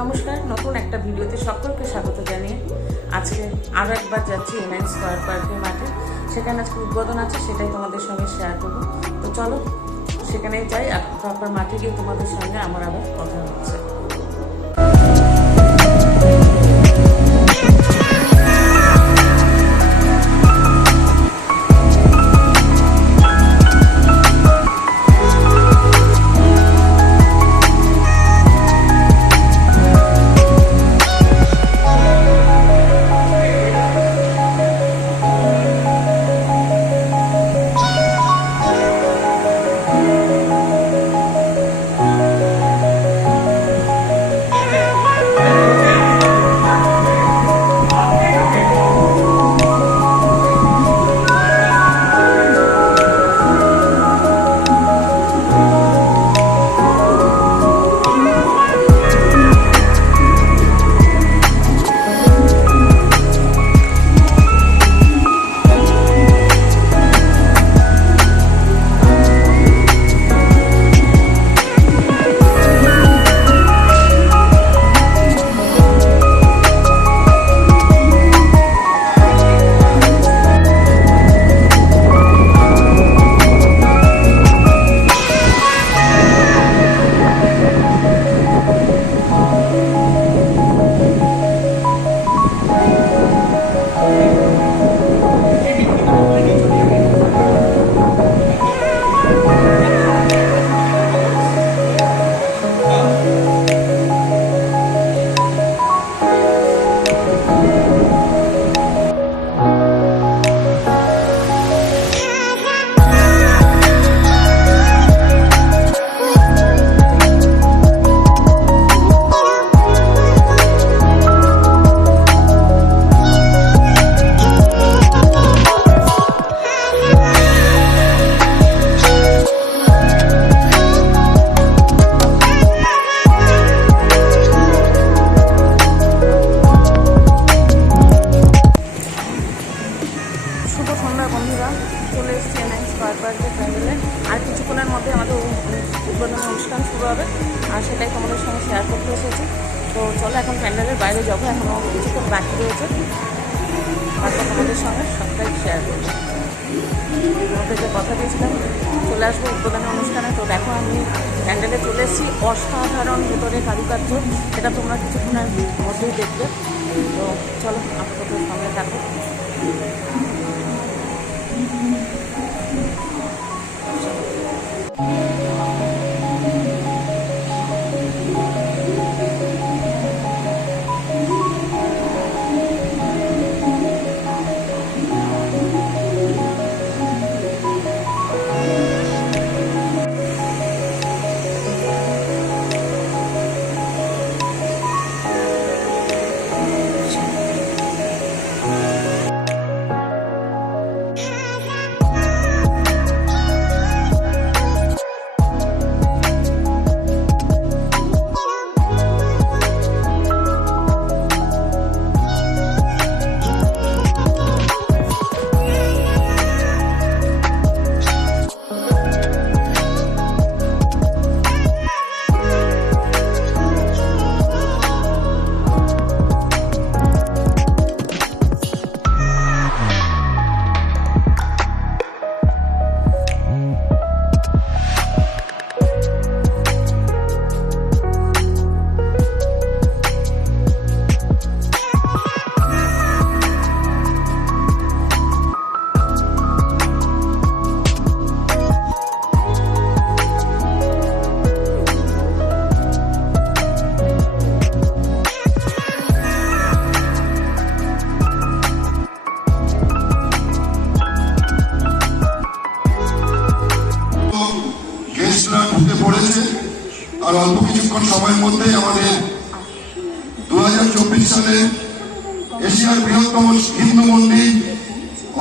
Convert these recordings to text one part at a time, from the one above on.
নমস্কার, নতুন একটা ভিডিওতে সকলকে স্বাগত জানিয়ে আজকে আরও একবার যাচ্ছি এনআইন স্কয়ার পার্কের মাঠে। সেখানে আজকে উদ্বোধন আছে, সেটাই তোমাদের সঙ্গে শেয়ার করবো। তো চলো সেখানে যাই, আর তারপর মাঠে গিয়ে তোমাদের সঙ্গে আমার আবার কথা হচ্ছে। চলে এসেছি এনআইন স্কয়ার পার্কের প্যান্ডেলে। আর কিছুক্ষণের মধ্যে আমাদের উদ্বোধন অনুষ্ঠান শুরু হবে, আর সেটাই তোমাদের সঙ্গে শেয়ার করতে এসেছি। তো চলো এখন প্যান্ডেলের বাইরে যাবো, এখনও কিছুক্ষণ বাকি রয়েছে, তারপর তোমাদের সঙ্গে সবটাই শেয়ার করবো। তোমাদেরকে কথা দিয়েছিলাম চলে আসবো উদ্বোধনী অনুষ্ঠানে। তো দেখো আমি প্যান্ডেলে চলে এসেছি, অসাধারণ ভেতরে কারুকার্য, সেটা তোমরা কিছুক্ষণের মধ্যেই দেখবে। তো চলো আপাতত সঙ্গে থাকো। আর অল্প কিছুক্ষণ সময়ের মধ্যে আমাদের 2024 সালে এশিয়ার বৃহত্তম হিন্দু মন্দির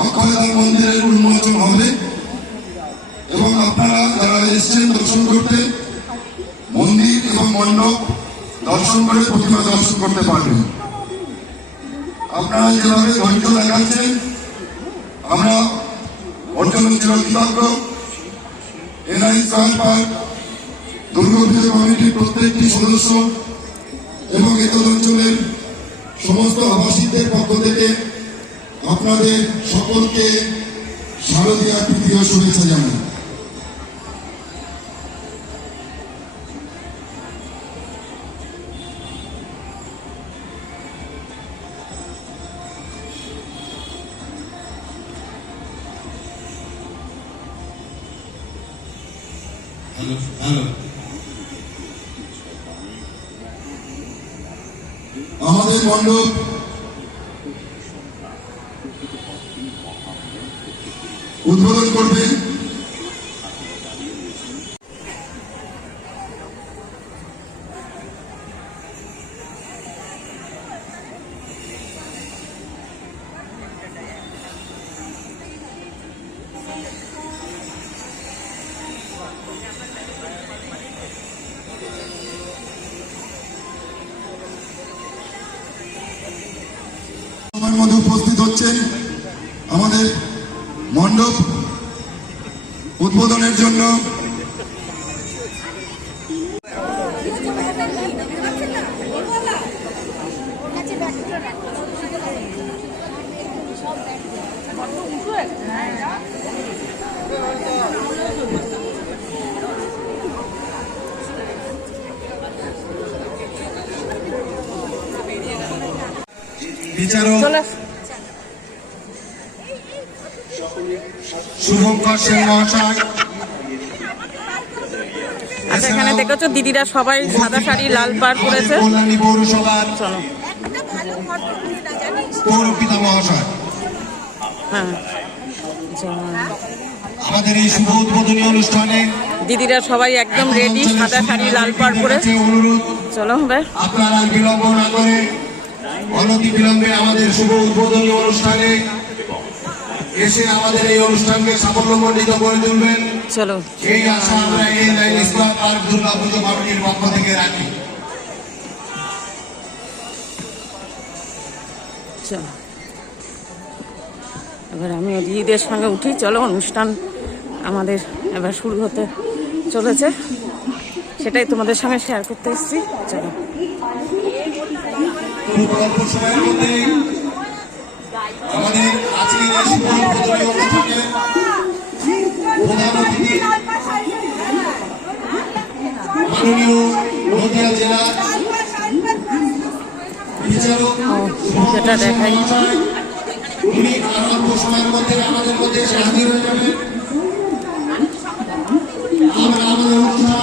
অক্ষয়ধাম মন্দিরের উন্মোচন হবে এবং আপনারা যারা এসছেন দর্শন করতে মন্দির এবং মণ্ডপ দর্শন করে প্রতিমা দর্শন করতে পারবেন। আপনারা যেভাবে ধৈর্য দেখাচ্ছেন আমরা ওর জন্য চিরকৃতজ্ঞ। এনআই স্কয়ার পার্ক দুর্গাপুজো কমিটির প্রত্যেকটি সদস্য এবং এতদ অঞ্চলের সমস্ত আবাসিকদের পক্ষ থেকে আপনাদের সকলকে শারদীয়া তৃতীয় শুভেচ্ছা জানাই। আমাদের মণ্ডপ উদ্বোধন করবে সময়ের মধ্যে উপস্থিত হচ্ছেন আমাদের মণ্ডপ উদ্বোধনের জন্য। বিচারক শুভঙ্কর সেন মহাশয়। আচ্ছা, এখানে দেখেছো দিদিরা সবাই সাদা শাড়ি লাল পাড় পরেছে। কল্যাণী পৌরসভার চলো পৌরপিতা মহাশয় হ্যাঁ আমাদের এই শুভ উদ্বোধনী অনুষ্ঠানে দিদিরা সবাই একদম রেডি সাদা শাড়ি লাল পাড় পরে। অনুরোধ চলো হবে আপনারা বিলম্ব না করে অনতি বিলম্বে আমাদের শুভ উদ্বোধনী অনুষ্ঠানে এসে আমাদের এই অনুষ্ঠানকে সাফল্যমণ্ডিত করে তুলবেন। চলো এই আশা আমরা এই লাইন স্কয়ার পার্ক দুর্গাপুজো কমিটির পক্ষ থেকে রাখি। চলো এবার আমি দিদিদের সঙ্গে উঠি। চলো অনুষ্ঠান আমাদের এবার শুরু হতে চলেছে, সেটাই তোমাদের সঙ্গে শেয়ার করতে এসেছি। চলো অল্প সময়ের মধ্যে আমাদের আজকের এই শুভ উদ্বোধনী অনুষ্ঠানে প্রধান অতিথি মাননীয় নদিয়া জেলা বিচারক সেটা দেখাই। উনি অল্প সময়ের মধ্যে আমাদের মধ্যে এসে হাজির হয়ে যাবেন। আমরা আমাদের অনুষ্ঠান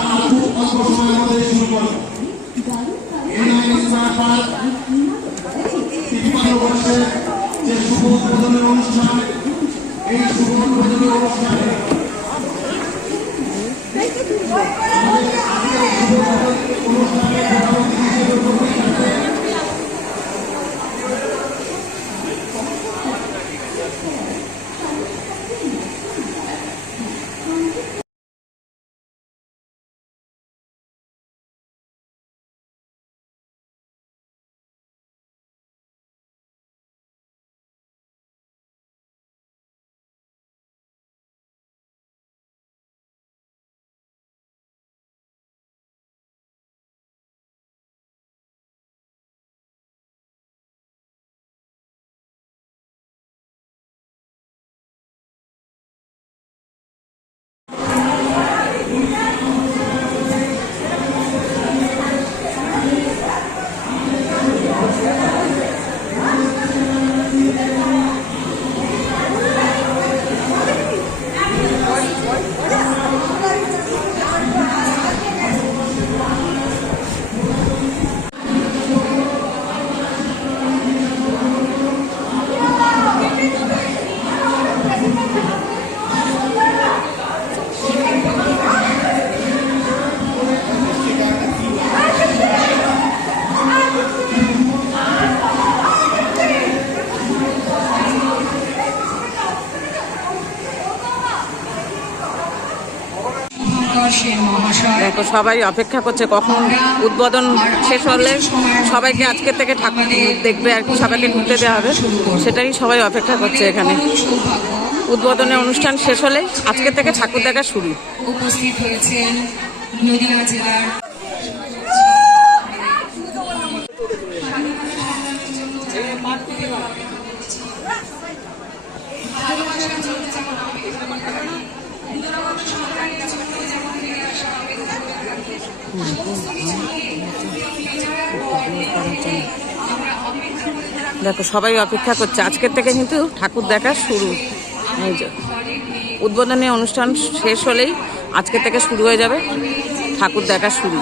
অল্প সময়ের মধ্যে শুরু করব। যে শুভ উদ্বোধনী অনুষ্ঠান, এই শুভ উদ্বোধনী অনুষ্ঠানে দেখো সবাই অপেক্ষা করছে কখন উদ্বোধন শেষ হলে সবাইকে আজকের থেকে ঠাকুর দেখবে আর কি, সবাইকে ঢুকতে দেওয়া হবে, সেটাই সবাই অপেক্ষা করছে এখানে। উদ্বোধনের অনুষ্ঠান শেষ হলে আজকের থেকে ঠাকুর দেখা শুরু। উপস্থিত হয়েছেন নদিয়া জেলার দেখো সবাই অপেক্ষা করছে, আজকের থেকে কিন্তু ঠাকুর দেখা শুরু। এই যে উদ্বোধনী অনুষ্ঠান শেষ হলেই আজকের থেকে শুরু হয়ে যাবে ঠাকুর দেখা শুরু।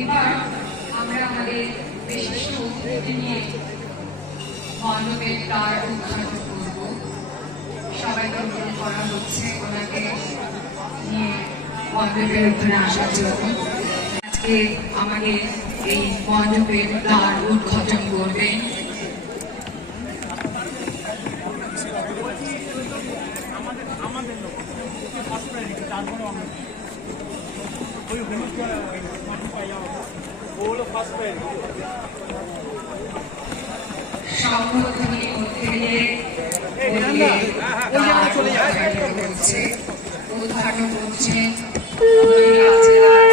এবার আমরা আমাদের বিশিষ্ট অতিথি নিয়ে মণ্ডপের দ্বার উদ্ঘাটন করব। সবাইকে অনুরোধ করা হচ্ছে ওনাকে নিয়ে মণ্ডপের উদ্ধারে আসার জন্য। আজকে আমাদের এই মণ্ডপের দ্বার উদ্ঘাটন করবেন সংরক্ষণী করতে গিয়ে উদ্ঘাটন করছেন নদিয়া জেলার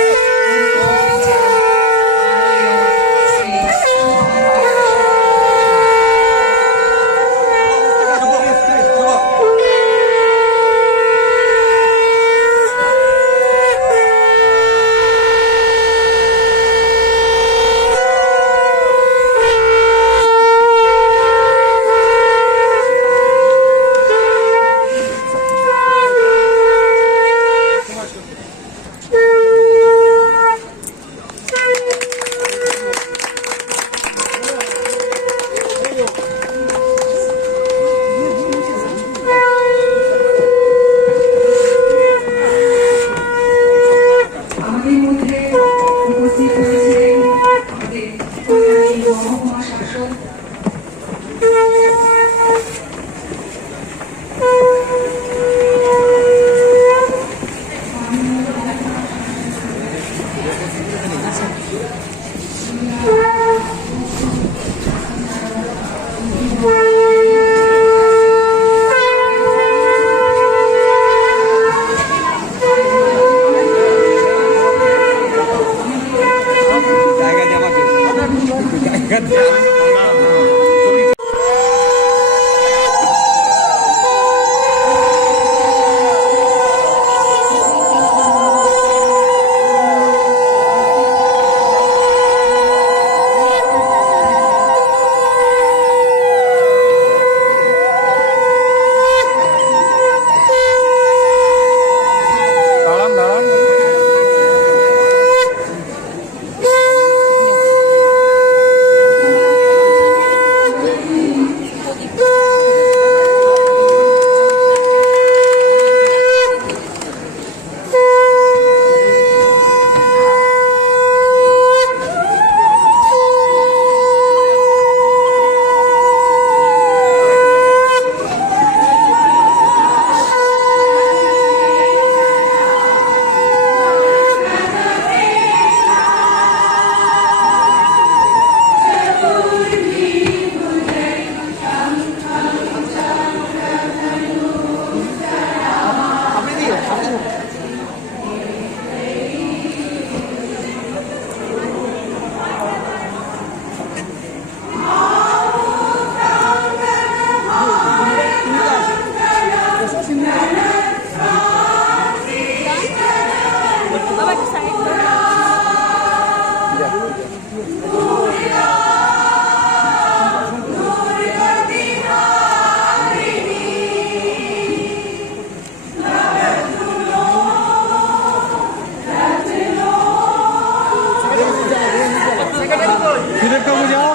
সুদেব কাকু যাও,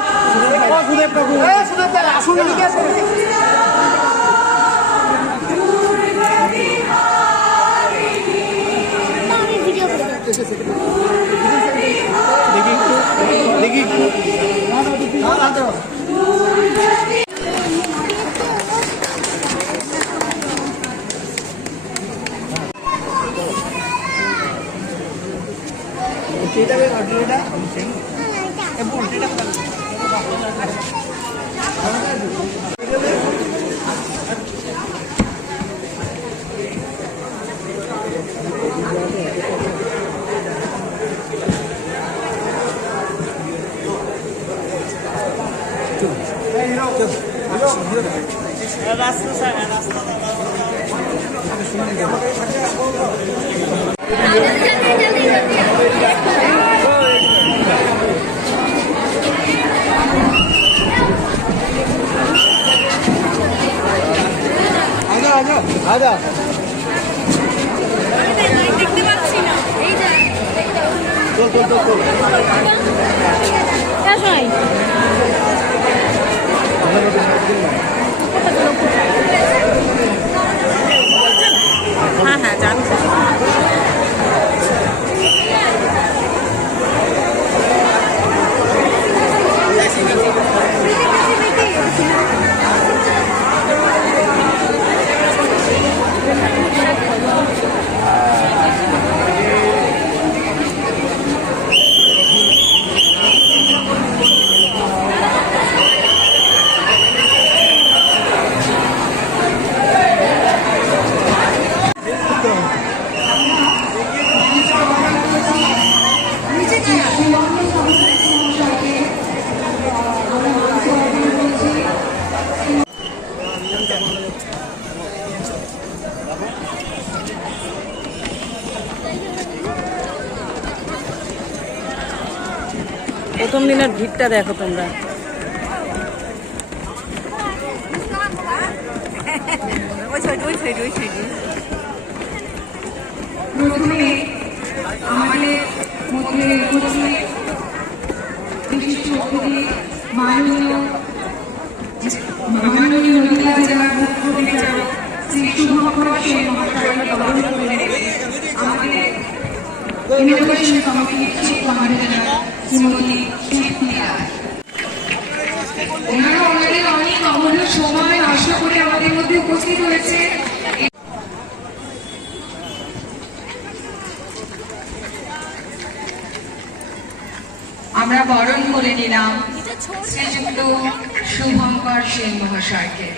সুদেব কাকু আসুন। দেখি একটু আজা দেখতে পাচ্ছি না এই যে শোনাই হ্যাঁ হ্যাঁ জানছি। প্রথম দিনের ভিড়টা দেখো তোমরা। প্রথমে আমাদের মধ্যে উপস্থিত বিশিষ্ট অতিথি মাননীয় নদীয়া জেলার মুখ্য বিচারক শ্রী শুভঙ্কর সেন মহাশয়কে বরণ করে আমাদের ইনোভেশন কমিটির চিফ কমান্ডার শ্রীমতী তৃপ্তি রায়। ওনারা ওনাদের অনেক অমূল্য সময় নষ্ট করে আমাদের মধ্যে উপস্থিত হয়েছে। আমরা বরণ করে নিলাম শ্রীযুক্ত শুভঙ্কর সেন মহাশয়কে।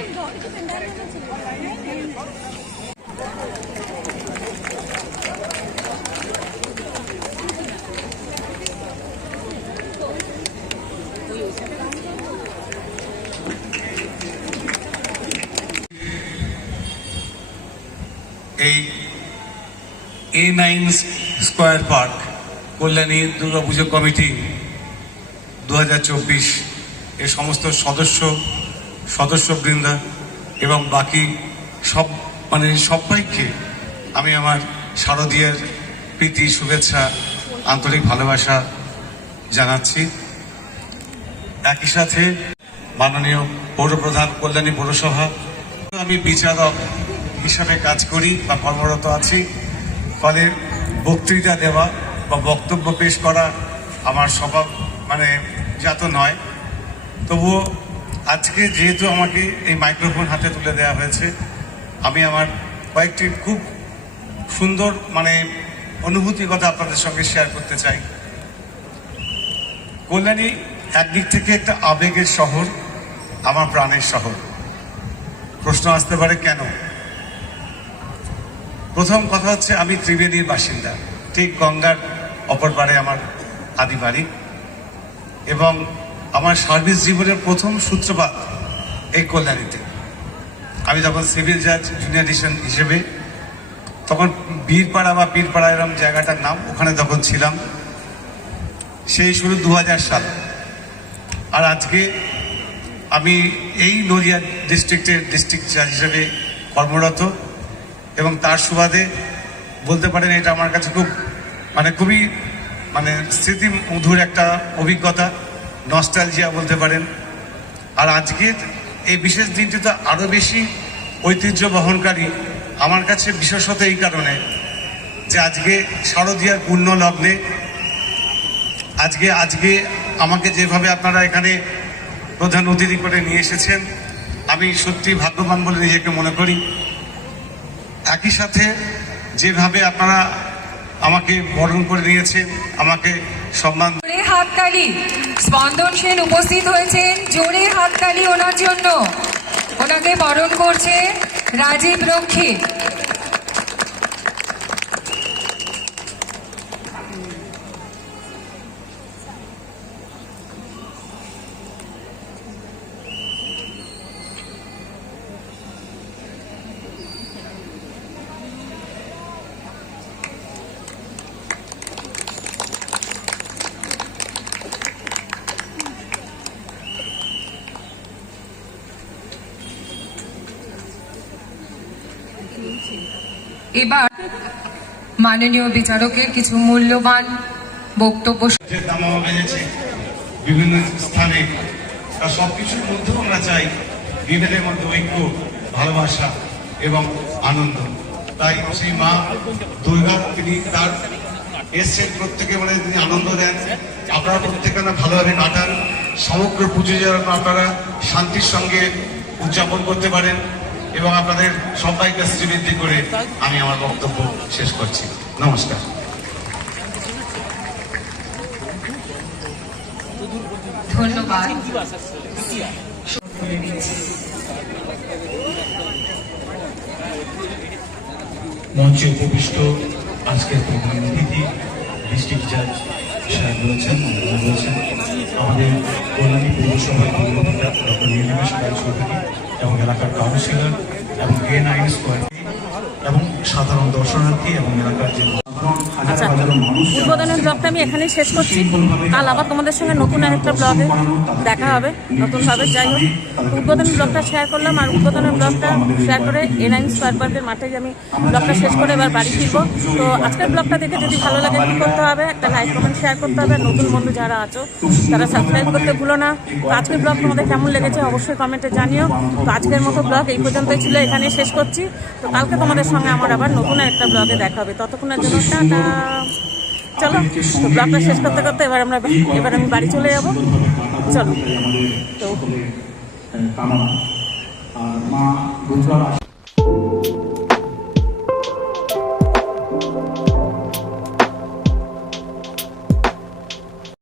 এই A9 square park Kalyani Durga Puja committee 2024 এর সমস্ত সদস্যবৃন্দ এবং বাকি সব সবাইকে আমি আমার শারদীয়ার প্রীতি শুভেচ্ছা আন্তরিক ভালোবাসা জানাচ্ছি। একই সাথে মাননীয় পৌরপ্রধান কল্যাণী পৌরসভা, আমি বিচারক হিসাবে কাজ করি বা কর্মরত আছি, ফলে বক্তৃতা দেওয়া বা বক্তব্য পেশ করা আমার স্বভাব জাত নয়। তবুও আজকে যেহেতু আমাকে এই মাইক্রোফোন হাতে তুলে দেওয়া হয়েছে, আমি আমার কয়েকটি খুব সুন্দর অনুভূতির কথা আপনাদের সঙ্গে শেয়ার করতে চাই। কল্যাণী একদিক থেকে একটা আবেগের শহর, আমার প্রাণের শহর। প্রশ্ন আসতে পারে কেন? প্রথম কথা হচ্ছে আমি ত্রিবেণীর বাসিন্দা, ঠিক গঙ্গার অপর পারে আমার আদি বাড়ি, এবং আমার সার্ভিস জীবনের প্রথম সূত্রপাত এই কল্যাণীতে। আমি যখন সিভিল জাজ জুনিয়র ডিভিশন হিসেবে, তখন বীরপাড়া বা পীরপাড়া এরকম জায়গাটার নাম, ওখানে তখন ছিলাম। সেই শুরু 2000 সাল। আর আজকে আমি এই নদিয়া ডিস্ট্রিক্টের ডিস্ট্রিক্ট জাজ হিসেবে কর্মরত, এবং তার সুবাদে বলতে পারেন এটা আমার কাছে খুবই স্মৃতি মধুর একটা অভিজ্ঞতা, নস্টালজিয়া বলতে পারেন। আর আজকের এই বিশেষ দিনটি তো আরও বেশি ঐতিহ্য বহনকারী আমার কাছে, বিশেষত এই কারণে যে আজকে শারদীয়ার পূর্ণ লগ্নে আজকে আমাকে যেভাবে আপনারা এখানে প্রধান অতিথি করে নিয়ে এসেছেন, আমি সত্যি ভাগ্যবান বলে নিজেকে মনে করি। একই সাথে যেভাবে আপনারা আমাকে বরণ করে নিয়েছেন, আমাকে সম্মান। জোরে হাততালি। স্পন্দন সেন উপস্থিত হয়েছেন, জোরে হাততালি ওনার জন্য। ওনাকে বরণ করছে রাজীব রক্ষী। এবার মাননীয় বিচারকের কিছু মূল্যবান বক্তব্য। যে দামও বেড়েছে বিভিন্ন স্থানে, আর সবকিছুর মধ্যেও আমরা চাই বিভেদের মধ্যে ঐক্য, ভালোবাসা এবং আনন্দ। তাই সেই মা দুর্গা তিনি তার এসছেন প্রত্যেকে তিনি আনন্দ দেন। আপনারা প্রত্যেকে ভালোভাবে কাটান, সমগ্র পুজো যেন আপনারা শান্তির সঙ্গে উদযাপন করতে পারেন, এবং আপনাদের সবাইকে শ্রীবৃদ্ধি করে আমি আমার বক্তব্য শেষ করছি। নমস্কার। ধন্যবাদ। মঞ্চে উপবিষ্ট আজকের প্রধান অতিথি ডিস্ট্রিক্ট জাজ সাহেব রয়েছেন, আমাদের কল্যাণী পৌরসভার পৌরপিতা ডক্টর নীলিমা চৌধুরী এবং এলাকার কাউন্সিলর এবং N9 স্কোয়ার এবং সাধারণ দর্শনার্থী এবং এলাকার যে আচ্ছা, উদ্বোধনের ব্লগটা আমি এখানেই শেষ করছি। কাল আবার তোমাদের সঙ্গে নতুন আরেকটা ব্লগে দেখা হবে নতুনভাবে। যাই হোক, উদ্বোধনের ব্লগটা শেয়ার করলাম, আর উদ্বোধনের ব্লগটা শেয়ার করে N9 স্কোয়ার পার্কের মাঠে আমি ব্লগটা শেষ করে এবার বাড়ি ফিরবো। তো আজকের ব্লগটা দেখে যদি ভালো লাগে কী করতে হবে, একটা লাইক কমেন্ট শেয়ার করতে হবে। নতুন বন্ধু যারা আছো তারা সাবস্ক্রাইব করতে ভুলো না। তো আজকের ব্লগ তোমাদের কেমন লেগেছে অবশ্যই কমেন্টে জানিও। তো আজকের মতো ব্লগ এই পর্যন্তই ছিল, এখানেই শেষ করছি। তো কালকে তোমাদের সঙ্গে আমার আবার নতুন একটা ব্লগে দেখা হবে। ততক্ষণের জন্য টাটা। চলো, তো ব্লগটা শেষ করতে করতে এবার আমি বাড়ি চলে যাবো। চলো, তো কামনা আর মা